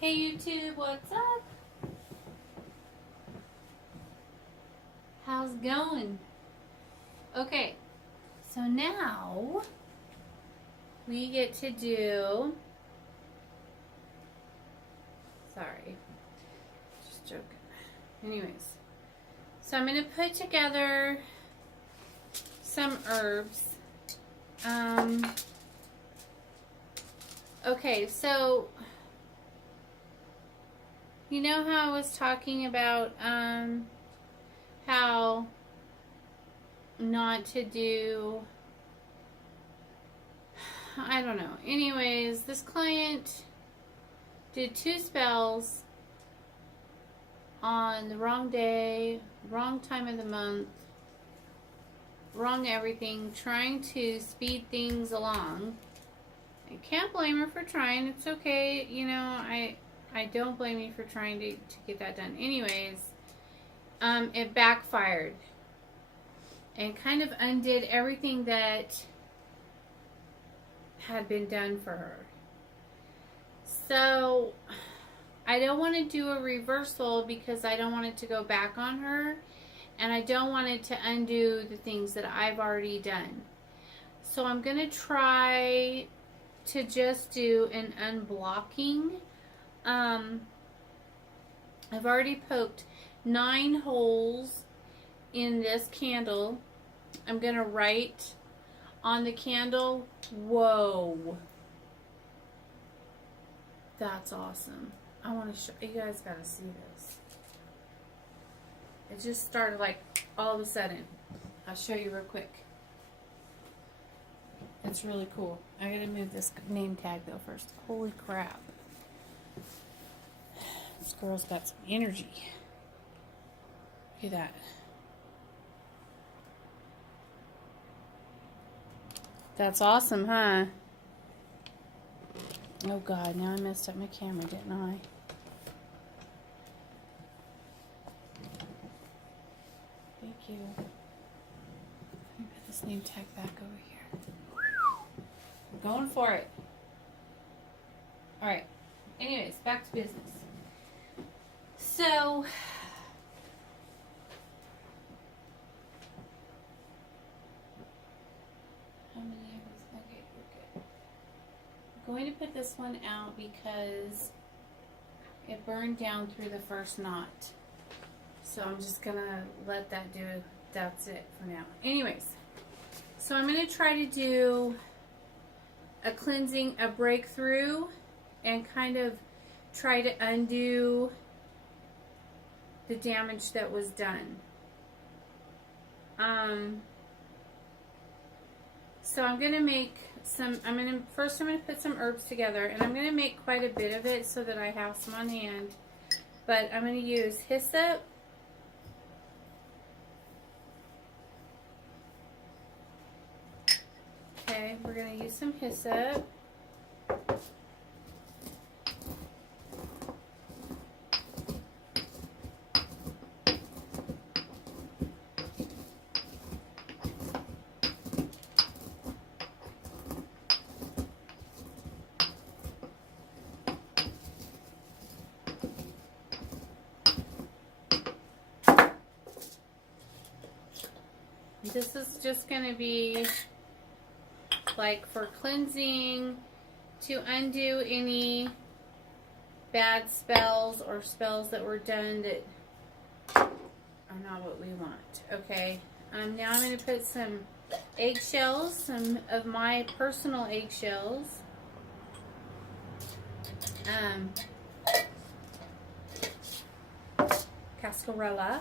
Hey YouTube, what's up? How's it going? Okay, so now we get to do, sorry, just joking. Anyways, so I'm going to put together some herbs. Okay, so you know how I was talking about how not to do, I don't know. Anyways, this client did 2 spells on the wrong day, wrong time of the month, wrong everything, trying to speed things along. I can't blame her for trying. It's okay. You know, I don't blame you for trying to get that done. Anyways, it backfired and kind of undid everything that had been done for her. So I don't want to do a reversal because I don't want it to go back on her, and I don't want it to undo the things that I've already done. So I'm going to try to just do an unblocking. I've already poked 9 holes in this candle. I'm going to write on the candle, whoa. That's awesome. I want to show you guys, got to see this. It just started like all of a sudden. I'll show you real quick. It's really cool. I gotta move this name tag though first. Holy crap. This girl's got some energy. Look at that. That's awesome, huh? Oh God, now I messed up my camera, didn't I? Thank you. Let me put this name tag back over here. I'm going for it. Alright. Anyways, back to business. So, how many of these? Okay, we're good. I'm going to put this one out because it burned down through the first knot. So I'm just going to let that do, that's it for now. Anyways, so I'm going to try to do a cleansing, a breakthrough, and kind of try to undo the damage that was done. So I'm going to make some, first I'm going to put some herbs together, and I'm going to make quite a bit of it so that I have some on hand. But I'm going to use hyssop, okay, we're going to use some hyssop. This is just going to be like for cleansing, to undo any bad spells or spells that were done that are not what we want. Okay, now I'm going to put some eggshells, some of my personal eggshells. Cascarilla.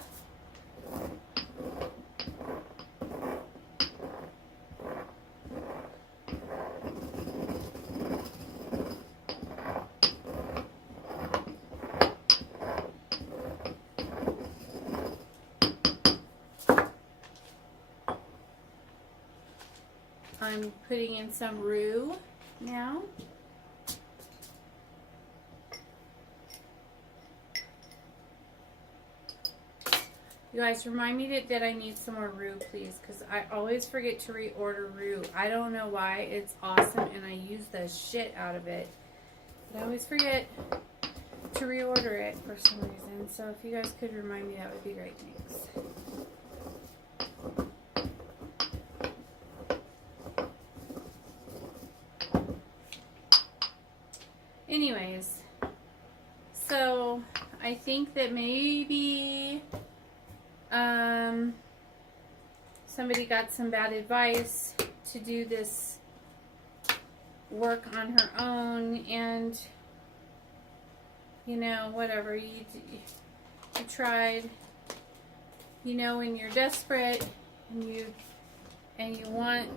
I'm putting in some rue now. You guys, remind me that I need some more rue, please, because I always forget to reorder rue. I don't know why. It's awesome, and I use the shit out of it. But I always forget. to reorder it for some reason. So if you guys could remind me, that would be great. Thanks. Anyways, so I think that maybe somebody got some bad advice to do this work on her own, and you know, whatever you tried, you know, when you're desperate and you want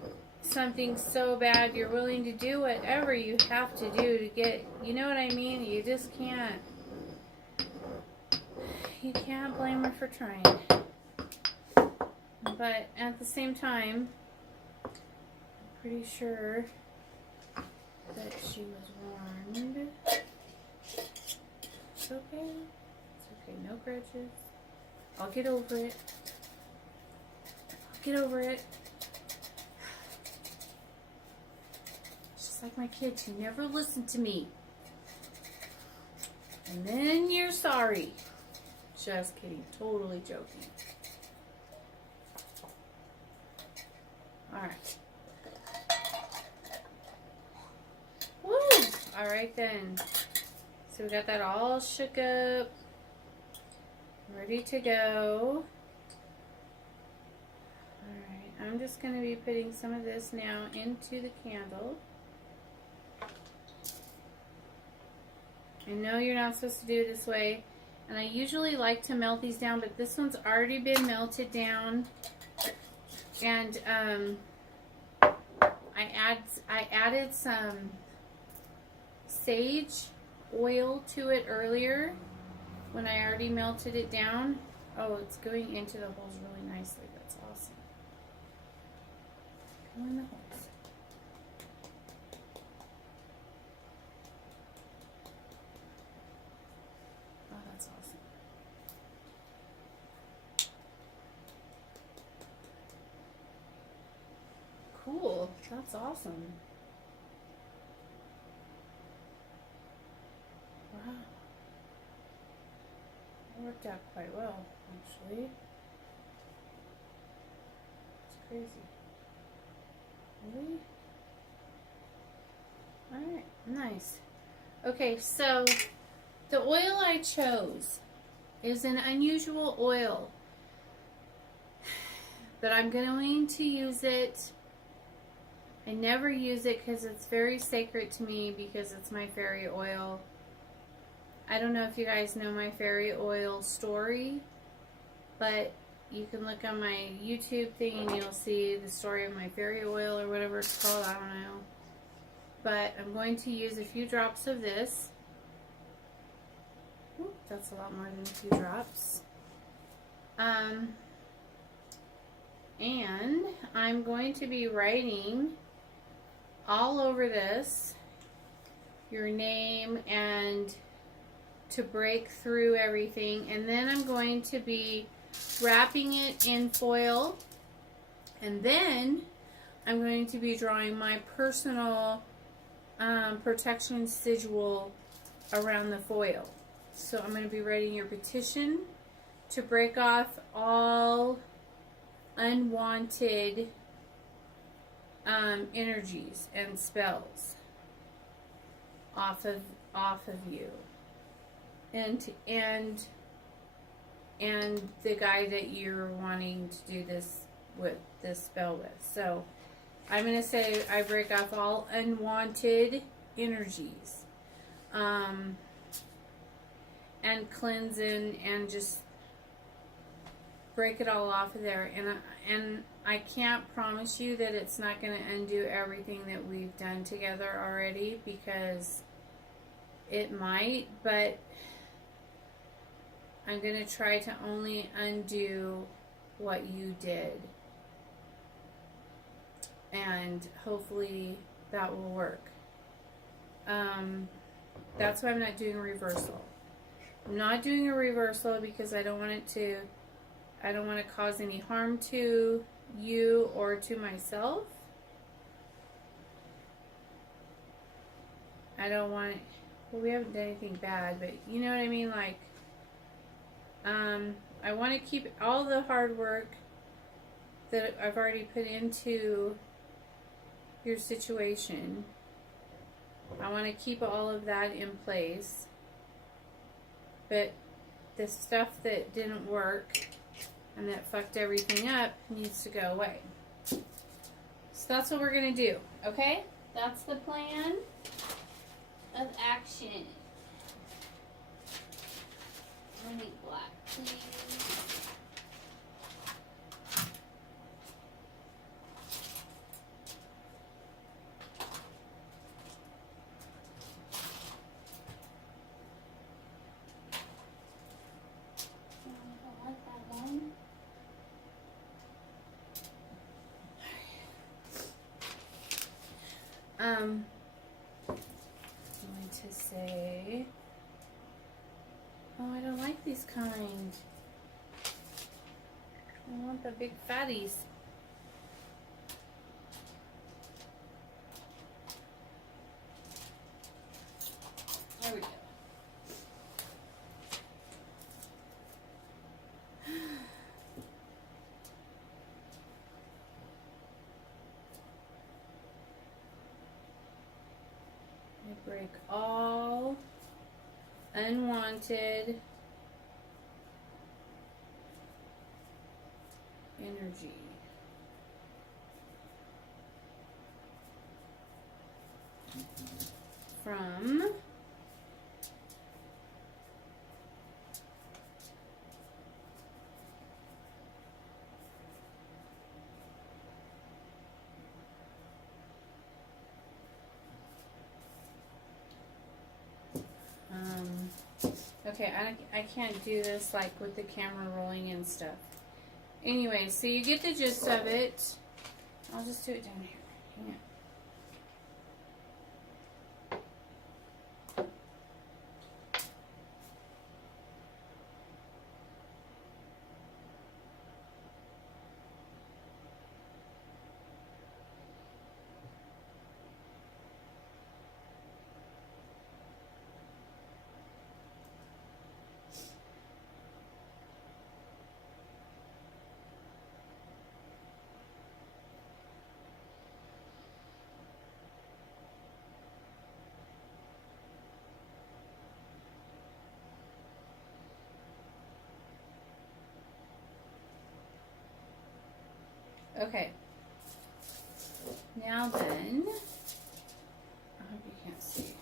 something so bad, you're willing to do whatever you have to do to get, you know what I mean? You just can't blame her for trying. But at the same time, I'm pretty sure that she was warned. It's okay. It's okay. No grudges. I'll get over it. I'll get over it. It's just like my kids who never listen to me. And then you're sorry. Just kidding. Totally joking. Alright. Woo! Alright then. So we got that all shook up. Ready to go. Alright. I'm just going to be putting some of this now into the candle. I know you're not supposed to do it this way. And I usually like to melt these down, but this one's already been melted down. And I added some sage oil to it earlier when I already melted it down. Oh, it's going into the holes really nicely. That's awesome. Go in the holes. Oh, that's awesome. Cool. That's awesome. Wow. That worked out quite well, actually. It's crazy. Really? Alright, nice. Okay, so the oil I chose is an unusual oil, but I'm going to use it. I never use it because it's very sacred to me because it's my fairy oil. I don't know if you guys know my fairy oil story, but you can look on my YouTube thing and you'll see the story of my fairy oil or whatever it's called. I don't know. But I'm going to use a few drops of this. Ooh, that's a lot more than a few drops. And I'm going to be writing all over this your name and to break through everything, and then I'm going to be wrapping it in foil, and then I'm going to be drawing my personal protection sigil around the foil. So I'm going to be writing your petition to break off all unwanted energies and spells off of you, and the guy that you're wanting to do this spell with. So I'm going to say I break off all unwanted energies, and cleansing, and just break it all off of there. And I can't promise you that it's not going to undo everything that we've done together already, because it might, but I'm going to try to only undo what you did. And hopefully that will work. That's why I'm not doing a reversal. I'm not doing a reversal because I don't want to cause any harm to you or to myself. I don't want Well, we haven't done anything bad, but you know what I mean? Like, I want to keep all the hard work that I've already put into your situation. I want to keep all of that in place. But the stuff that didn't work and that fucked everything up needs to go away. So that's what we're going to do, okay? That's the plan of action. I need black, please. I like that one. I'm going to say, oh, I don't like these kind. I want the big fatties. There we go. I break all unwanted energy. From okay, I can't do this like with the camera rolling and stuff. Anyway, so you get the gist of it. I'll just do it down here. Hang on. Okay. Now then, I hope you can't see.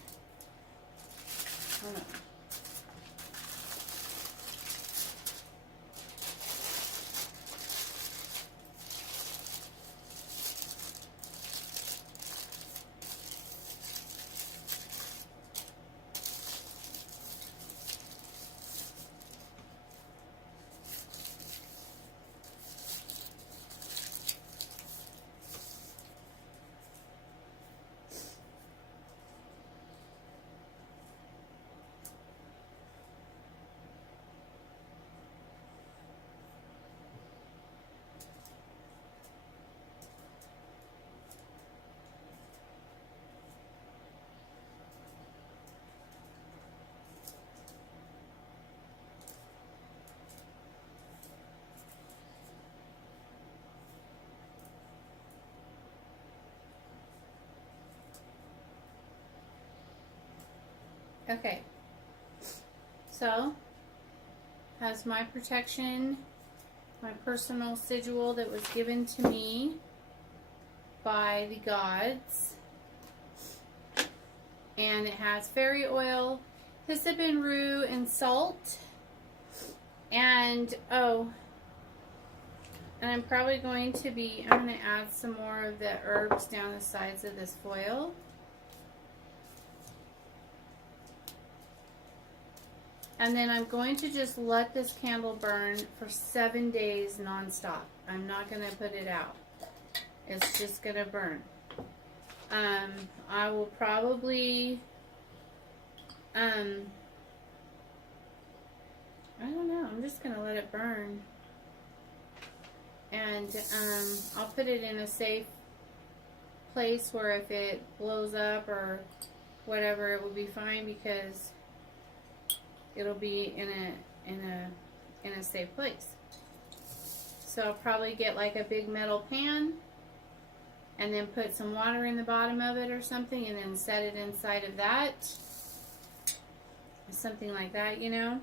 Hold on. Okay, so has my protection, my personal sigil that was given to me by the gods, and it has fairy oil, hyssop and rue, and salt, and and I'm probably going to add some more of the herbs down the sides of this foil. And then I'm going to just let this candle burn for 7 days nonstop. I'm not going to put it out. It's just going to burn. I will probably, I don't know. I'm just going to let it burn. And I'll put it in a safe place where if it blows up or whatever, it will be fine because it'll be in a safe place. So I'll probably get like a big metal pan and then put some water in the bottom of it or something and then set it inside of that. Something like that, you know.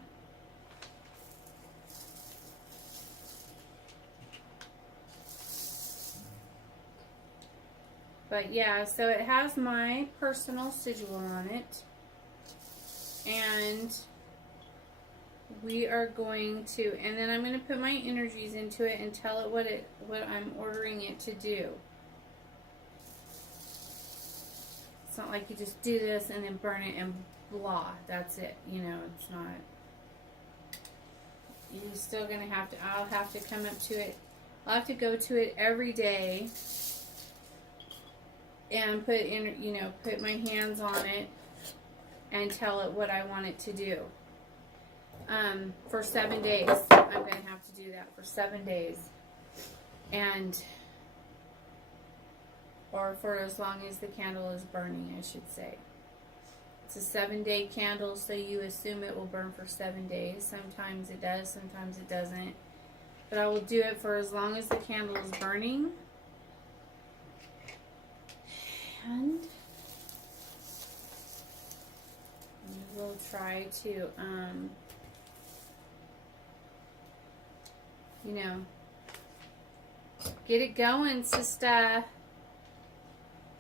But yeah, so it has my personal sigil on it. And we are going to, and then I'm going to put my energies into it and tell it what I'm ordering it to do. It's not like you just do this and then burn it and blah, that's it. You know, it's not. You're still going to have to, I'll have to come up to it. I'll have to go to it every day and put in, you know, put my hands on it and tell it what I want it to do. For 7 days. I'm going to have to do that for 7 days. And, or for as long as the candle is burning, I should say. It's a 7-day candle, so you assume it will burn for 7 days. Sometimes it does, sometimes it doesn't. But I will do it for as long as the candle is burning. And we'll try to, you know, get it going, sister.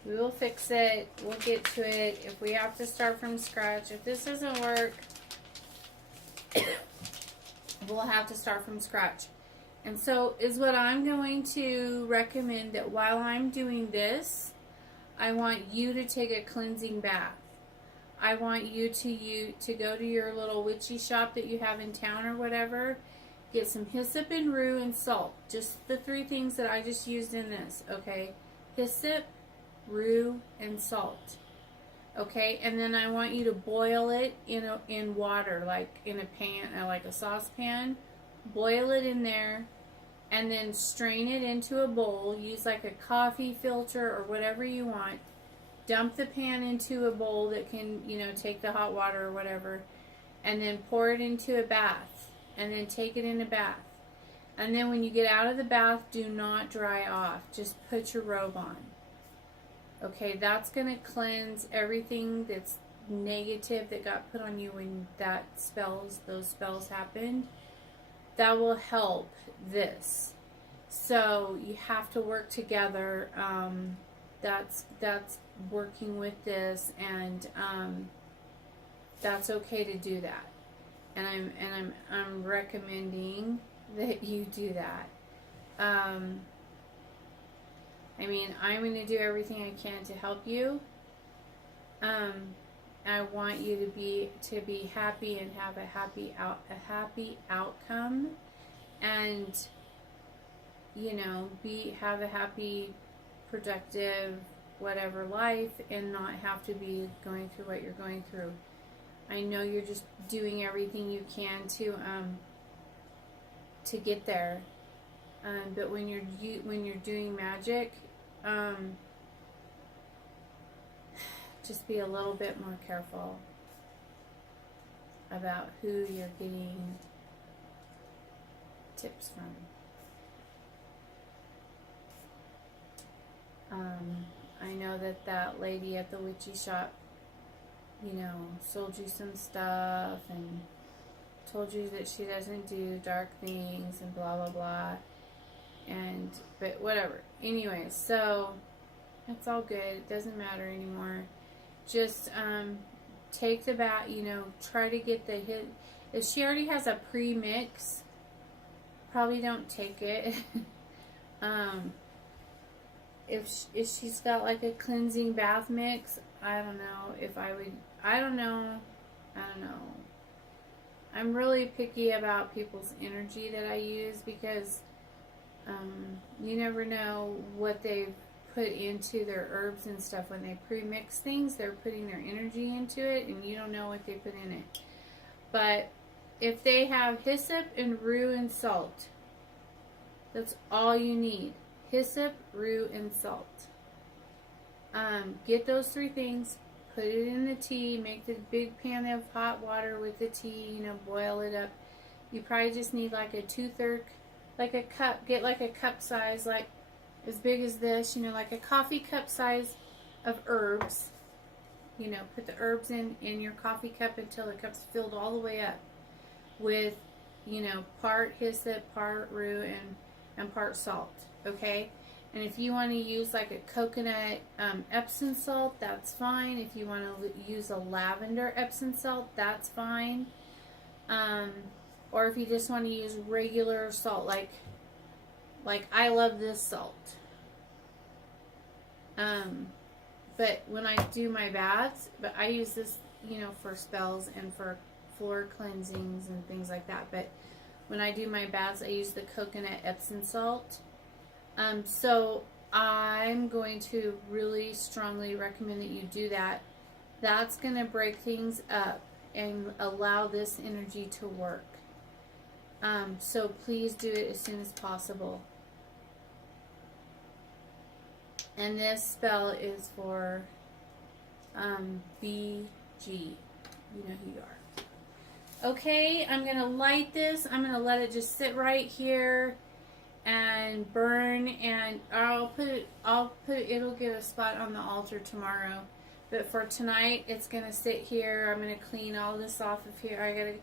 We will fix it. We'll get to it. If we have to start from scratch, if this doesn't work, we'll have to start from scratch. And so is what I'm going to recommend, that while I'm doing this, I want you to take a cleansing bath. I want you to go to your little witchy shop that you have in town or whatever. Get some hyssop and rue and salt. Just the 3 things that I just used in this, okay? Hyssop, rue, and salt. Okay? And then I want you to boil it in water, like in a pan, like a saucepan. Boil it in there. And then strain it into a bowl. Use like a coffee filter or whatever you want. Dump the pan into a bowl that can, you know, take the hot water or whatever. And then pour it into a bath. And then take it in a bath. And then when you get out of the bath, do not dry off. Just put your robe on. Okay, that's going to cleanse everything that's negative that got put on you when those spells happened. That will help this. So you have to work together. That's working with this, and that's okay to do that. And I'm recommending that you do that. I mean, I'm going to do everything I can to help you. I want you to be happy and have a happy outcome, and you know, have a happy, productive, whatever life, and not have to be going through what you're going through. I know you're just doing everything you can to get there, but when you're doing magic, just be a little bit more careful about who you're getting tips from. I know that lady at the witchy shop, you know, sold you some stuff and told you that she doesn't do dark things and blah blah blah, but whatever. Anyway, so it's all good. It doesn't matter anymore. Just take the bath, you know, try to get the hit. If she already has a pre-mix, probably don't take it. If she's got like a cleansing bath mix, I don't know if I would, I don't know. I'm really picky about people's energy that I use, because you never know what they've put into their herbs and stuff. When they pre-mix things, they're putting their energy into it, and you don't know what they put in it. But if they have hyssop and rue and salt, that's all you need. Hyssop, rue, and salt. Get those 3 things, put it in the tea, make the big pan of hot water with the tea, you know, boil it up. You probably just need like a 2/3, like a cup, get like a cup size, like as big as this, you know, like a coffee cup size of herbs. You know, put the herbs in your coffee cup until the cup's filled all the way up with, you know, part hyssop, part rue, and part salt, okay? And if you want to use like a coconut Epsom salt, that's fine. If you want to use a lavender Epsom salt, that's fine. Or if you just want to use regular salt, like I love this salt. But when I do my baths, but I use this, you know, for spells and for floor cleansings and things like that. But when I do my baths, I use the coconut Epsom salt. So I'm going to really strongly recommend that you do that. That's going to break things up and allow this energy to work. So please do it as soon as possible. And this spell is for BG. You know who you are. Okay, I'm going to light this. I'm going to let it just sit right here and burn, and it'll get a spot on the altar tomorrow. But for tonight, it's going to sit here. I'm going to clean all this off of here.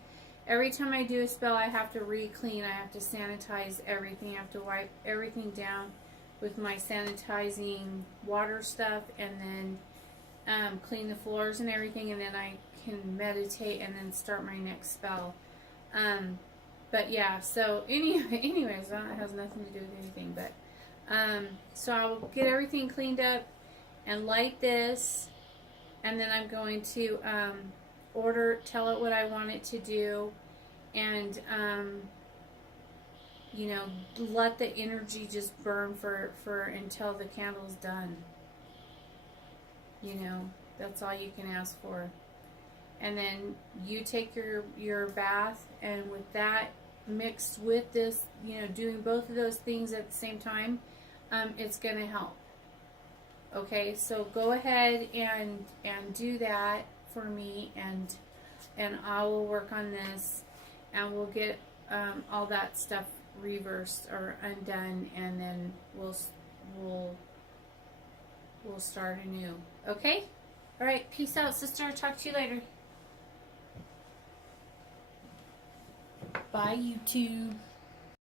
Every time I do a spell, I have to re-clean. I have to sanitize everything. I have to wipe everything down with my sanitizing water stuff, and then clean the floors and everything, and then I can meditate and then start my next spell. But yeah, so anyways, that has nothing to do with anything. But so I will get everything cleaned up and light this, and then I'm going to tell it what I want it to do, and you know, let the energy just burn for until the candle's done. You know, that's all you can ask for. And then you take your bath, and with that mixed with this, you know, doing both of those things at the same time, it's going to help. Okay, so go ahead and do that for me, and I will work on this, and we'll get all that stuff reversed or undone, and then we'll start anew. Okay? All right, peace out, sister. Talk to you later. Bye, YouTube.